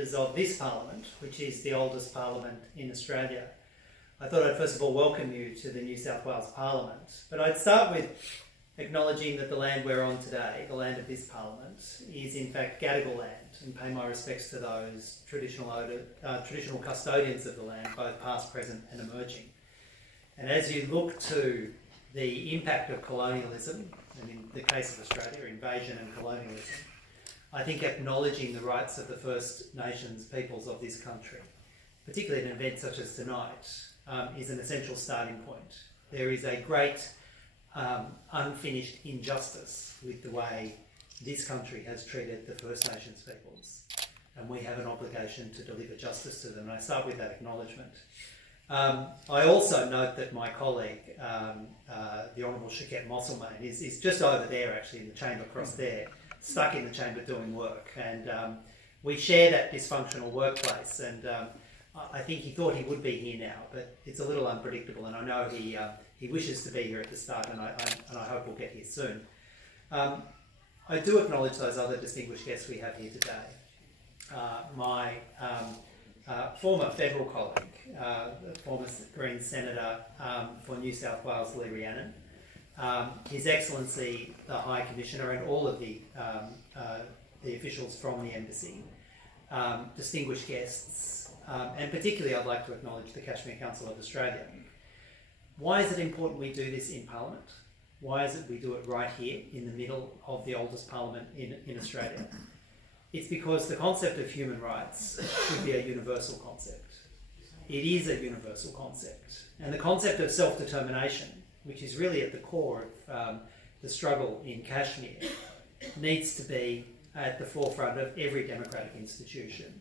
Of this Parliament, which is the oldest Parliament in Australia. I thought I'd first of all welcome you to the New South Wales Parliament, but I'd start with acknowledging that the land we're on today, the land of this Parliament, is in fact Gadigal land, and pay my respects to those traditional custodians of the land, both past, present and emerging. And as you look to the impact of colonialism, and in the case of Australia, invasion and colonialism, I think acknowledging the rights of the First Nations peoples of this country, particularly in an event such as tonight, is an essential starting point. There is a great unfinished injustice with the way this country has treated the First Nations peoples, and we have an obligation to deliver justice to them. And I start with that acknowledgement. I also note that my colleague, the Honourable Shiket Mosselmain, is just over there actually in the chamber across there, stuck in the chamber doing work, and we share that dysfunctional workplace, and I think he thought he would be here now, but it's a little unpredictable, and I know he wishes to be here at the start, and I hope we'll get here soon. I do acknowledge those other distinguished guests we have here today. My former federal colleague, former Greens Senator for New South Wales, Lee Rhiannon, His Excellency the High Commissioner, and all of the officials from the Embassy, distinguished guests, and particularly I'd like to acknowledge the Kashmir Council of Australia. Why is it important we do this in Parliament? Why is it we do it right here in the middle of the oldest Parliament in Australia? It's because the concept of human rights should be a universal concept. It is a universal concept. And the concept of self-determination, which is really at the core of the struggle in Kashmir, needs to be at the forefront of every democratic institution.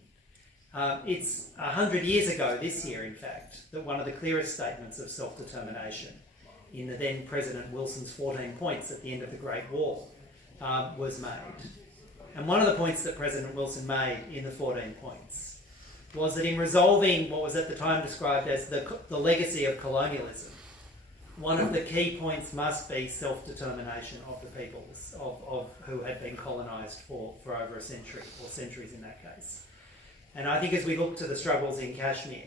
It's 100 years ago this year, in fact, that one of the clearest statements of self-determination in the then President Wilson's 14 points at the end of the Great War was made. And one of the points that President Wilson made in the 14 points was that in resolving what was at the time described as the legacy of colonialism, one of the key points must be self-determination of the peoples of who had been colonised for over a century, or centuries in that case. And I think as we look to the struggles in Kashmir,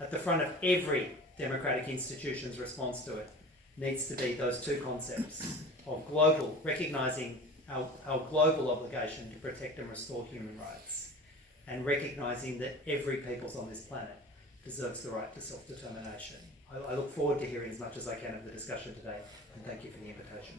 at the front of every democratic institution's response to it needs to be those two concepts of global, recognising our global obligation to protect and restore human rights, and recognising that every peoples on this planet deserves the right to self-determination. I look forward to hearing as much as I can of the discussion today, and thank you for the invitation.